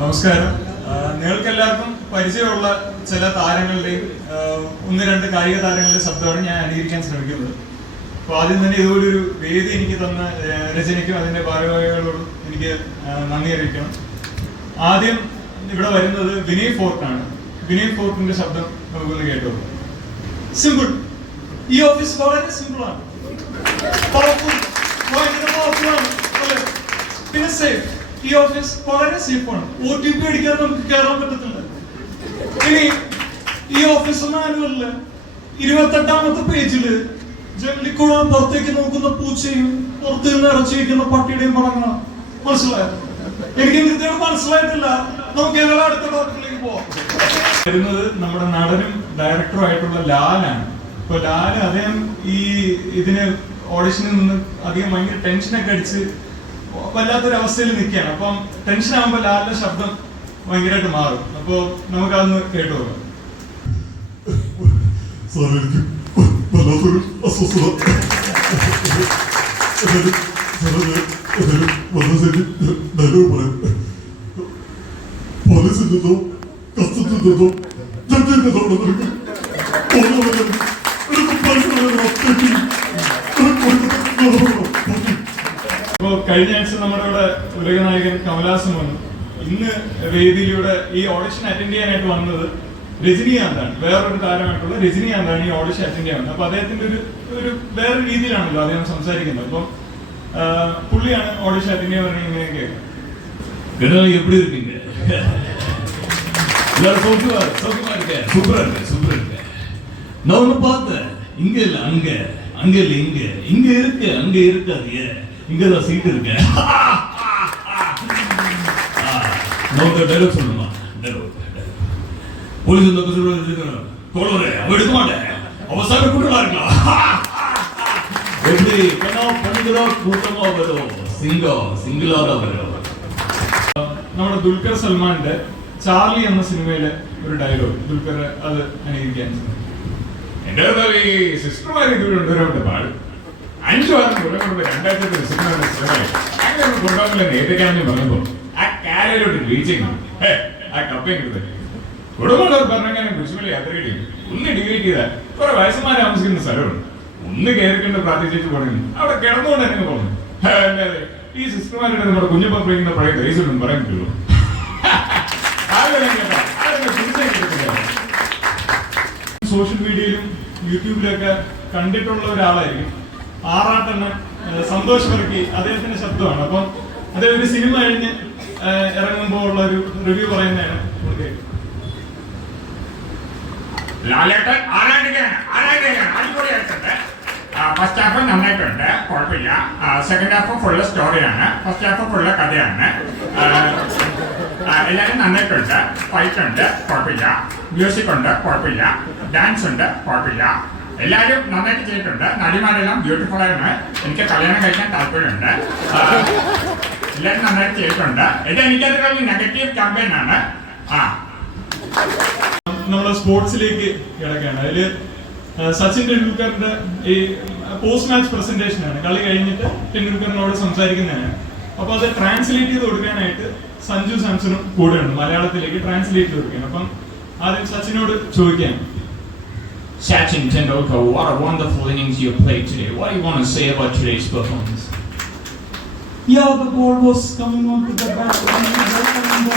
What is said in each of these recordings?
നമസ്കാരം. നിങ്ങൾക്ക് എല്ലാവർക്കും പരിചയമുള്ള ചില താരങ്ങളുടെയും ഒന്ന് രണ്ട് കായിക താരങ്ങളുടെ ശബ്ദമാണ് ഞാൻ അനുകരിക്കാൻ ശ്രമിക്കുന്നത്. അപ്പോൾ ആദ്യം തന്നെ ഇതുപോലൊരു വേദി എനിക്ക് തന്ന രചനയ്ക്കും അതിൻ്റെ ഭാരവാഹികളോടും എനിക്ക് നന്ദി അറിയിക്കണം. ആദ്യം ഇവിടെ വരുന്നത് വിനയ് ഫോർട്ടാണ്. വിനയ് ഫോർട്ടിന്റെ ശബ്ദം നമുക്കൊന്ന് കേട്ടോ. സിമ്പിൾ. ഈ ഓഫീസ് വളരെ സിമ്പിളാണ്, പവർഫുൾ, പിന്നെ സേഫ്. ഈ ഓഫീസ് വളരെ സേഫാണ്. OTP അടിക്കാതെ നമുക്ക് കയറാൻ പറ്റത്തില്ല. ഇനി ഈ ഓഫീസ് മാനുവലില് 28ാമത്തെ പേജില് ജനലിക്കൂടെ പുറത്തേക്ക് നോക്കുന്ന പൂച്ചയും പുറത്ത് നിന്ന് ഇറച്ചി വയ്ക്കുന്ന പട്ടിയുടെയും പടങ്ങളാണ്. മനസ്സിലായോ? എനിക്ക് കൃത്യമായിട്ട് മനസ്സിലായിട്ടില്ല. നമുക്ക് ഏതായാലും അടുത്ത ടോപ്പിക്കിലേക്ക് പോവാം. വരുന്നത് നമ്മുടെ നടനും ഡയറക്ടറും ആയിട്ടുള്ള ലാലാണ്. ഇപ്പൊ ലാല് അദ്ദേഹം ഇതിന് ഓഡിഷനിൽ നിന്ന് അധികം ഭയങ്കര ടെൻഷനൊക്കെ അടിച്ച് വല്ലാത്തൊരവസ്ഥയിൽ നിൽക്കുകയാണ്. അപ്പം ടെൻഷൻ ആകുമ്പോൾ ലാലിന്റെ ശബ്ദം ഭയങ്കരമായിട്ട് മാറും. അപ്പൊ നമുക്കതൊന്ന് കേട്ടു നോക്കാം. വല്ലാത്തൊരു അസ്വസ്ഥത. ഡയലോഗ് പറയാം. പോലീസിൽ നിന്നോ കസ്റ്റഡിയിൽ നിന്നോ ജഡ്ജിയിൽ നിന്നോ ഇപ്പോ കഴിഞ്ഞ ആഴ്ച നമ്മുടെ ഇവിടെ ഉലകനായകൻ കമലഹാസൻ വന്നു. ഇന്ന് വേദിയിലൂടെ ഈ ഓഡിഷൻ അറ്റൻഡ് ചെയ്യാനായിട്ട് വന്നത് രജനീകാന്താണ്. വേറൊരു താരമായിട്ടുള്ള രജനീകാന്താണ് ഈ ഓഡിഷൻ അറ്റൻഡ് ചെയ്യാൻ വന്നത്. അപ്പൊ അദ്ദേഹത്തിന്റെ ഒരു വേറെ രീതിയിലാണല്ലോ അദ്ദേഹം സംസാരിക്കുന്നത്. അപ്പം പുള്ളിയാണ് ഓഡിഷൻ അറ്റൻഡ് ചെയ്യാൻ പറഞ്ഞാൽ ഇങ്ങനെയൊക്കെ. எப்படி இருக்கீங்க? எல்லாரும் சௌக்கியமா இருக்க? சூப்பரா இருக்க, சூப்பரா இருக்க. நான் ஒண்ணு பார்த்தேன். இங்க இல்ல அங்க, அங்க இல்ல இங்க, இங்க இருக்கு அங்க இருக்காது. இங்கதான் சீட் இருக்கு. நமக்கு டைலாக் சொல்லணுமா? போலீஸ் இந்த சொல்லுவாங்க, தோழரே அவ எடுக்க மாட்டேன், அவசர கூட்டமா இருக்கலாம். எப்படி பண்ணுகிறோ கூட்டமா வரும், സിംഗിളാ വരും. നമ്മുടെ ദുൽഖർ സൽമാന്റെ ചാർലി എന്ന സിനിമയിലെ ഒരു ഡയലോഗ് ദുൽഖർ അത് അനുകരിക്കാൻ. എന്റെ സിസ്റ്റർമാരെ കൊണ്ടുവരാൻ പാടും. 5 വാരം കൊണ്ടുവരുമ്പോ 2000 സിനിമ കൊണ്ടുവന്നില്ല നേരത്തേക്കാണെന്ന് പറഞ്ഞപ്പോ ആ കാരയിലോട്ട് റീച്ചിങ് ആ കപ്പയെടുത്ത് കുടുംബമുള്ളവർ പറഞ്ഞാൽ കുരിശുമല യാത്ര ചെയ്യും. ഒന്ന് ഡിഗ്രേറ്റ് ചെയ്താൽ കുറെ വയസ്സന്മാരെ താമസിക്കുന്ന സ്ഥലമുണ്ട്. ഒന്ന് കയറിക്കൊണ്ട് പ്രാർത്ഥിച്ചു പറഞ്ഞു. അവിടെ കിടന്നുകൊണ്ട് തന്നെ പറഞ്ഞു. അല്ലാതെ ഈ സിസ്റ്റർമാരുടെ നമ്മുടെ കുഞ്ഞപ്പം പറയുന്ന പഴയ ദേശം പറയാൻ പറ്റുള്ളൂ. സോഷ്യൽ മീഡിയയിലും യൂട്യൂബിലൊക്കെ കണ്ടിട്ടുള്ള ഒരാളായിരിക്കും ആറാട്ടണ്ണൻ. സന്തോഷ് വർക്കി അദ്ദേഹത്തിന്റെ ശബ്ദമാണ്. അപ്പം അദ്ദേഹം ഒരു സിനിമ കഴിഞ്ഞ് ഇറങ്ങുമ്പോൾ ഉള്ള ഒരു റിവ്യൂ പറയുന്നതാണ്. ലാലേട്ടൻ അടിപൊളിയായിട്ടുണ്ട്. ഫസ്റ്റ് ഹാഫ് നന്നായിട്ടുണ്ട്, കുഴപ്പമില്ല. സെക്കൻഡ് ഹാഫ് ഫുള്ള് സ്റ്റോറിയാണ്, ഫസ്റ്റ് ഹാഫ് ഫുള്ള് കഥയാണ്. എല്ലാവരും നന്നായിട്ടുണ്ട്. ഫൈറ്റ് ഉണ്ട്, കുഴപ്പമില്ല. മ്യൂസിക് ഉണ്ട്, കുഴപ്പമില്ല. ഡാൻസ് ഉണ്ട്, കുഴപ്പമില്ല. എല്ലാവരും നന്നായിട്ട് ചെയ്തിട്ടുണ്ട്. നടിമാരെല്ലാം ബ്യൂട്ടിഫുൾ ആണ്. എനിക്ക് കല്യാണം കഴിക്കാൻ താല്പര്യമുണ്ട്. എല്ലാവരും നന്നായിട്ട് ചെയ്തിട്ടുണ്ട്. ഇത് എനിക്കതിനുള്ള നെഗറ്റീവ് ക്യാമ്പയിൻ ആണ്. നമ്മള് സ്പോർട്സിലേക്ക് കിടക്കുകയാണ്. അതില് സച്ചിൻ ടെണ്ടുൽക്കറിന്റെ ഈ പോസ്റ്റ് മാച്ച് പ്രസന്റേഷൻ ആണ്. കളി കഴിഞ്ഞിട്ട് ടെണ്ടുൽക്കറിനോട് സംസാരിക്കുന്നതാണ്. അപ്പൊ അത് ട്രാൻസ്ലേറ്റ് ചെയ്ത് കൊടുക്കാനായിട്ട് സഞ്ജു സാംസണും കൂടെ ഉണ്ട്. മലയാളത്തിലേക്ക് ട്രാൻസ്ലേറ്റ് ചെയ്ത് കൊടുക്കാൻ. അപ്പം ആദ്യം സച്ചിനോട് ചോദിക്കാം. Sachin Tendulkar, what a wonderful innings you played today. What do you want to say about today's performance? Yeah, the ball was coming onto the bat and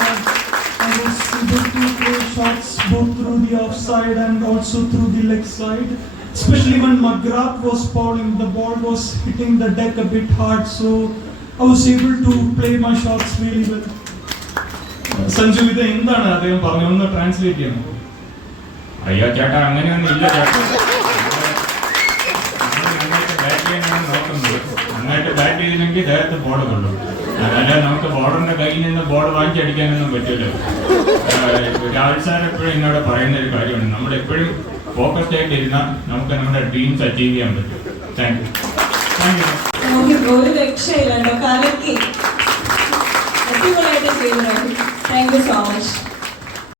I was able to play shots both through the offside and also through the leg side. Especially when McGrath was bowling, the ball was hitting the deck a bit hard, so I was able to play my shots really well. Sanju, ഇത് എന്താണ് അദ്ദേഹം പറഞ്ഞു? ഒന്ന് translate ചെയ്യണം. അയ്യോ ചേട്ടാ, അങ്ങനെയൊന്നും ഇല്ല ചേട്ടാ. നന്നായിട്ട് ബാറ്റ് ചെയ്യാനാണ് നോക്കുന്നത്. നന്നായിട്ട് ബാറ്റ് ചെയ്തില്ലെങ്കിൽ ദേഹത്ത് ബോർഡ് കൊള്ളു. അതല്ല, നമുക്ക് ബോർഡറിന്റെ കയ്യിൽ നിന്ന് ബോർഡ് വാങ്ങിച്ചടിക്കാനൊന്നും പറ്റില്ല. രാഹുൽ സാർ എപ്പോഴും എന്നോട് പറയുന്ന ഒരു കാര്യമാണ്, നമ്മളെപ്പോഴും ഫോക്കസ്ഡ് ആയിട്ട് ഇരുന്നാൽ നമുക്ക് നമ്മുടെ ഡ്രീംസ് അച്ചീവ് ചെയ്യാൻ പറ്റും. Thank you. ഒരു രക്ഷയില്ല, കലക്കി അടിപൊളിയായിട്ട് ചെയ്തു. Thank you so much.